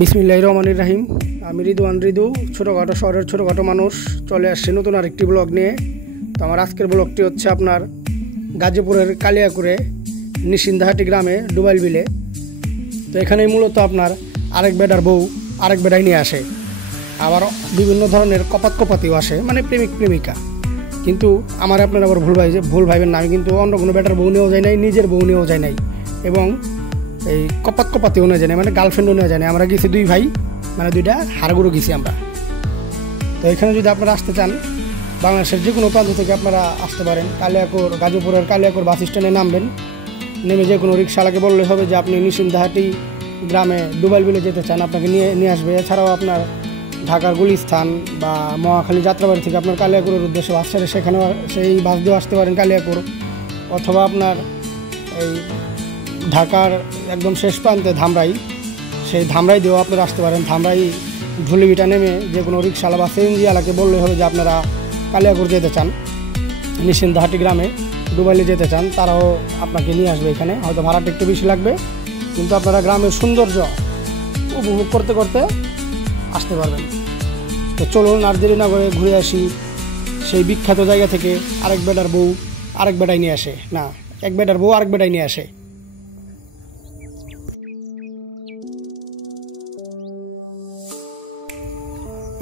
বিসমিল্লাহির রহমানির রহিম। আমি রিদওয়ান রিদু, ছোটোখাটো শহরের ছোটোখাটো মানুষ, চলে আসছে নতুন আরেকটি ব্লগ নিয়ে। তো আমার আজকের ব্লগটি হচ্ছে আপনার গাজীপুরের কালিয়াকুরে নিশিন্দাহাটি গ্রামে ডুবাইল বিলে। তো এখানেই মূলত আপনার আরেক বেডার বউ আরেক বেডাই নিয়ে আসে, আবার বিভিন্ন ধরনের কপাতিও আসে, মানে প্রেমিক প্রেমিকা। কিন্তু আমার আপনারা আবার ভুল ভাইবেন না, আমি কিন্তু অন্য কোনো বেটার বউ নিয়েও যাই নাই, নিজের বউ নিয়েও যাই নাই, এবং এই কপাতিও নিয়ে যায় না, মানে গার্লফ্রেন্ডও নিয়ে যায় না। আমরা গেছি দুই ভাই, মানে দুইটা হাড়গুড়ো গেছি আমরা। তো এখানে যদি আপনারা আসতে চান, বাংলাদেশের যে কোনো প্রান্ত থেকে আপনারা আসতে পারেন। গাজীপুরের কালিয়াকুর বাস স্ট্যান্ডে নামবেন, নেমে যে কোনো রিক্সাওয়ালাকে বললে হবে যে আপনি নিশিন্দাহাটি গ্রামে ডুবাইল বিলে যেতে চান, আপনাকে নিয়ে আসবে। এছাড়াও আপনার ঢাকার গুলিস্থান বা মহাখালী যাত্রাবাড়ি থেকে আপনার কালিয়াকুরের উদ্দেশ্যে বাস ছাড়ে, সেখানেও সেই বাস দিয়ে আসতে পারেন কালিয়াকুর। অথবা আপনার এই ঢাকার একদম শেষ প্রান্তে ধামরাই, সেই ধামরাই দিয়েও আপনারা আসতে পারেন। ধামরাই ঢুলিবিটা নেমে যে কোনো রিক্সাওয়ালা বা সিএনজিওয়ালাকে বললে হবে যে আপনারা কালিয়াকুর যেতে চান, নিশিন্দাহাটি গ্রামে ডুবাইলে যেতে চান, তারাও আপনাকে নিয়ে আসবে এখানে। হয়তো ভাড়াটা একটু বেশি লাগবে, কিন্তু আপনারা গ্রামের সৌন্দর্য উপভোগ করতে করতে আসতে পারবেন। তো চলুন আর দেরি না করে ঘুরে আসি সেই বিখ্যাত জায়গা থেকে আরেক বেডার বউ আরেক বেডাই নিয়ে আসে, না, এক বেডার বউ আরেক বেডাই নিয়ে আসে।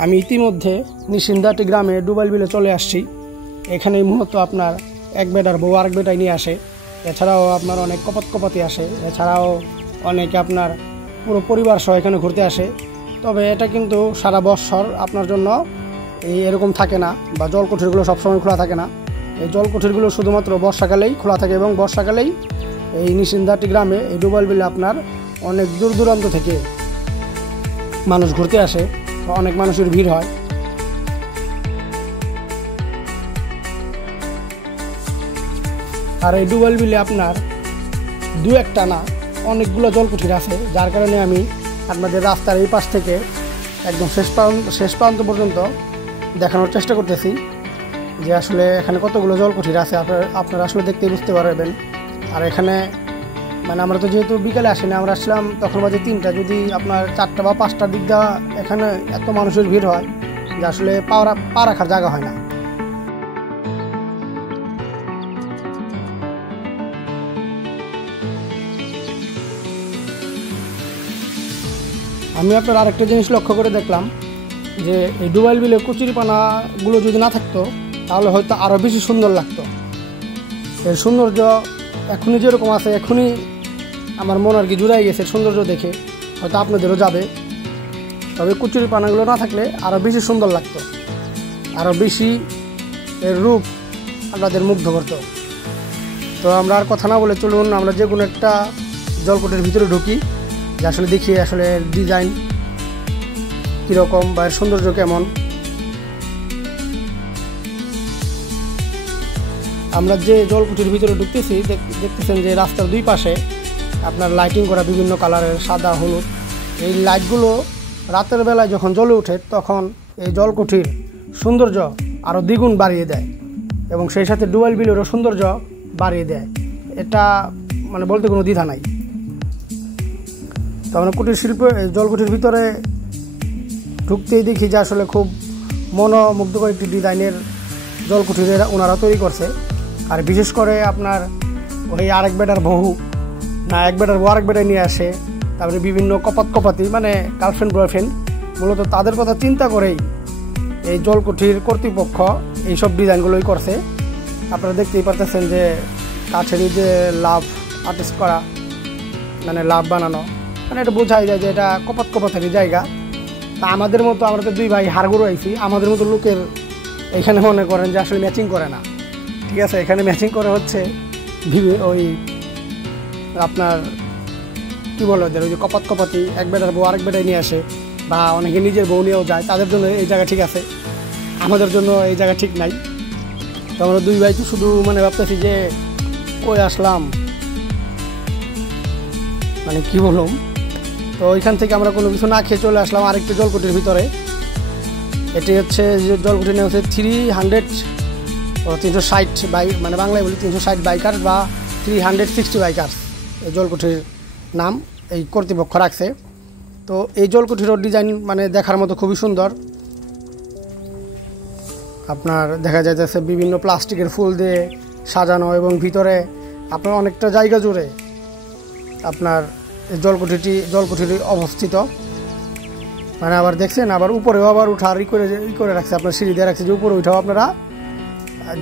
আমি ইতিমধ্যে নিশিন্দাহাটি গ্রামে ডুবাইল বিলে চলে আসছি। এখানেই মূলত আপনার এক বেডার বউ আরেক বেডাই নিয়ে আসে। এছাড়াও আপনার অনেক কপাতি আসে, এছাড়াও অনেকে আপনার পুরো পরিবার সহ এখানে ঘুরতে আসে। তবে এটা কিন্তু সারা বছর আপনার জন্য এরকম থাকে না, বা জলকুঠিরগুলো সবসময় খোলা থাকে না। এই জলকুঠিরগুলো শুধুমাত্র বর্ষাকালেই খোলা থাকে, এবং বর্ষাকালেই এই নিশিন্দাহাটি গ্রামে এই ডুবাইল বিলে আপনার অনেক দূর দূরান্ত থেকে মানুষ ঘুরতে আসে, অনেক মানুষের ভিড় হয়। আর এই ডুবাইল বিলে আপনার দু একটা না, অনেকগুলো জলকুঠির আছে, যার কারণে আমি আপনাদের রাস্তার এই পাশ থেকে একদম শেষ প্রান্ত পর্যন্ত দেখানোর চেষ্টা করতেছি যে আসলে এখানে কতগুলো জলকুঠির আছে। আপনারা আসলে দেখতে বুঝতে পারবেন। আর এখানে মানে আমরা তো যেহেতু বিকালে আসিনি, আমরা আসলাম তখন বাজে 3টা। যদি আপনার 4টা বা 5টার দিক দিয়ে এখানে এত মানুষের ভিড় হয় যে আসলে পা রাখার জায়গা হয় না। আমি আপনার আরেকটা জিনিস লক্ষ্য করে দেখলাম যে এই ডুবাইল বিলে কচুরিপানাগুলো যদি না থাকতো, তাহলে হয়তো আরও বেশি সুন্দর লাগতো। এর সৌন্দর্য এখনই যেরকম আছে, এখনই আমার মন আর কি জুড়াই গেছে সৌন্দর্য দেখে, হয়তো আপনাদেরও যাবে। তবে কচুরিপানাগুলো না থাকলে আরও বেশি সুন্দর লাগতো, আরও বেশি এর রূপ আপনাদের মুগ্ধ করতো। তো আমরা আর কথা না বলে চলুন আমরা যে কোনো একটা জলকুটির ভিতরে ঢুকি, যে আসলে দেখি আসলে ডিজাইন কীরকম বা এর সৌন্দর্য কেমন। আমরা যে জলকুটির ভিতরে ঢুকতেছি, দেখতেছেন যে রাস্তার দুই পাশে আপনার লাইটিং করা বিভিন্ন কালারের, সাদা, হলুদ। এই লাইটগুলো রাতের বেলায় যখন জ্বলে ওঠে, তখন এই জলকুঠির সৌন্দর্য আরও দ্বিগুণ বাড়িয়ে দেয়, এবং সেই সাথে ডুবাইল বিলেরও সৌন্দর্য বাড়িয়ে দেয়। এটা মানে বলতে কোনো দ্বিধা নাই। তো আমরা কুটির শিল্প জলকুঠির ভিতরে ঢুকতেই দেখি যে আসলে খুব মনোমুগ্ধকর একটি ডিজাইনের জলকুঠির ওনারা তৈরি করছে। আর বিশেষ করে আপনার ওই আরেক বেডার বউ না, এক বেডার বউ আরেক বেডায় নিয়ে আসে। তারপরে বিভিন্ন কপাতি, মানে গার্লফ্রেন্ড বয়ফ্রেন্ড, মূলত তাদের কথা চিন্তা করেই এই জলকুঠির কর্তৃপক্ষ এইসব ডিজাইনগুলোই করছে। আপনারা দেখতেই পারতেছেন যে কাঠেরই যে লাভ আর্টিস্ট করা, মানে লাভ বানানো, মানে এটা বোঝাই যায় যে এটা কপাতেরই জায়গা। তা আমাদের মতো, আমরা তো দুই ভাই হাড়গুড়ো আইছি, আমাদের মতো লোকের এখানে মনে করেন যে আসলে ম্যাচিং করে না, ঠিক আছে। এখানে ম্যাচিং করে হচ্ছে ওই আপনার কী বলে ওদের, ওই যে কপাতি এক বেডার বউ আরেক বেডায় নিয়ে আসে, বা অনেকে নিজের বউ নিয়েও যায়, তাদের জন্য এই জায়গা ঠিক আছে, আমাদের জন্য এই জায়গা ঠিক নাই। তো আমরা দুই ভাই তো শুধু মানে ভাবতেছি যে কই আসলাম, মানে কি বললাম। তো ওইখান থেকে আমরা কোনো কিছু না খেয়ে চলে আসলাম আরেকটি জলকুটির ভিতরে। এটি হচ্ছে যে জলকুটির নেই হচ্ছে 360 বাইক, মানে বাংলায় বলি 360 বাইকার বা 360 বাইকার্স, এই জলকুঠির নাম এই কর্তৃপক্ষ রাখছে। তো তো এই জলকুঠিরও ডিজাইন মানে দেখার মতো খুবই সুন্দর। আপনার দেখা যাইতেছে বিভিন্ন প্লাস্টিকের ফুল দিয়ে সাজানো এবং ভিতরে আপনার অনেকটা জায়গা জুড়ে আপনার জলকুঠিটি অবস্থিত। মানে আবার দেখছেন আবার উপরেও আবার উঠার ই করে রাখছে, আপনার সিঁড়ি দিয়ে রাখছে যে উপরে উঠাও আপনারা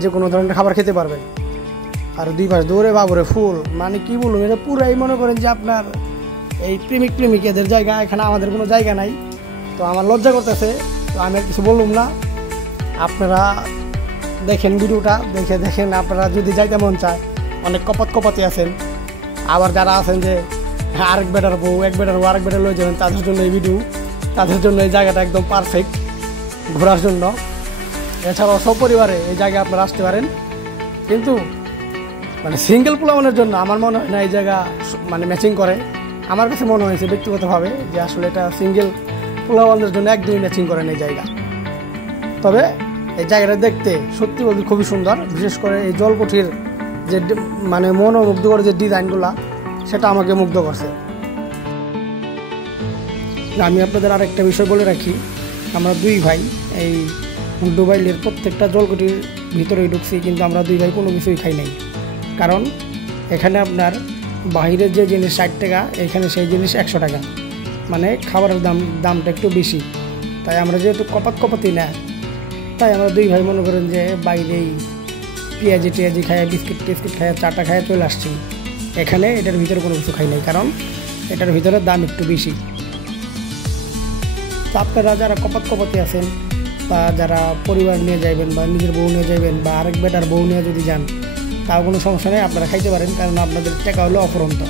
যে কোনো ধরনের খাবার খেতে পারবেন। আর দুই পাশে দৌড়ে বাবরে ফুল, মানে কি বলুন, এটা পুরাই মনে করেন যে আপনার এই প্রেমিক এদের জায়গা। এখানে আমাদের কোনো জায়গা নাই, তো আমার লজ্জা করতেছে, তো আমি আর কিছু বললাম না। আপনারা দেখেন ভিডিওটা, দেখেন আপনারা যদি যাইতে মন চায়। অনেক কপাতে আছেন, আবার যারা আছেন যে আরেক বেটার বউ আরেক বেটার লয়ে যাবেন, তাদের জন্য এই ভিডিও, তাদের জন্য এই জায়গাটা একদম পারফেক্ট ঘোরার জন্য। এছাড়াও সপরিবারে এই জায়গায় আপনারা আসতে পারেন, কিন্তু মানে সিঙ্গেল পোলাওয়ানের জন্য আমার মনে হয় না এই জায়গা মানে ম্যাচিং করে। আমার কাছে মনে হয়েছে ব্যক্তিগতভাবে যে আসলে এটা সিঙ্গেল পোলাওয়ানদের জন্য একদমই ম্যাচিং করে না এই জায়গা। তবে এই জায়গাটা দেখতে সত্যি বলতে খুবই সুন্দর, বিশেষ করে এই জলকুঠির যে মানে মনোমুগ্ধকর যে ডিজাইনগুলা, সেটা আমাকে মুগ্ধ করছে। আমি আপনাদের আরেকটা বিষয় বলে রাখি, আমরা দুই ভাই এই দুবাইলের প্রত্যেকটা জলকুঠির ভিতরেই ঢুকছি, কিন্তু আমরা দুই ভাই কোনো কিছুই খাই নাই। কারণ এখানে আপনার বাহিরের যে জিনিস 60 টাকা, এখানে সেই জিনিস 100 টাকা, মানে খাবারের দামটা একটু বেশি। তাই আমরা যেহেতু কপাতি না, তাই আমরা দুই ভাই মনে করেন যে বাইরেই পেঁয়াজি খায়, বিস্কিট খায়, চাটা খায় চলে আসছি। এখানে এটার ভিতরে কোনো কিছু খাই নাই, কারণ এটার ভিতরে দাম একটু বেশি। তো আপনারা যারা কপাতি আছেন বা যারা পরিবার নিয়ে যাবেন বা নিজের বউ নিয়ে যাবেন বা আরেক বেটার বউ নিয়ে যদি যান, তাও কোনো সমস্যা নেই, আপনারা খাইতে পারেন, কারণ আপনাদের টাকা হলো অফুরন্ত।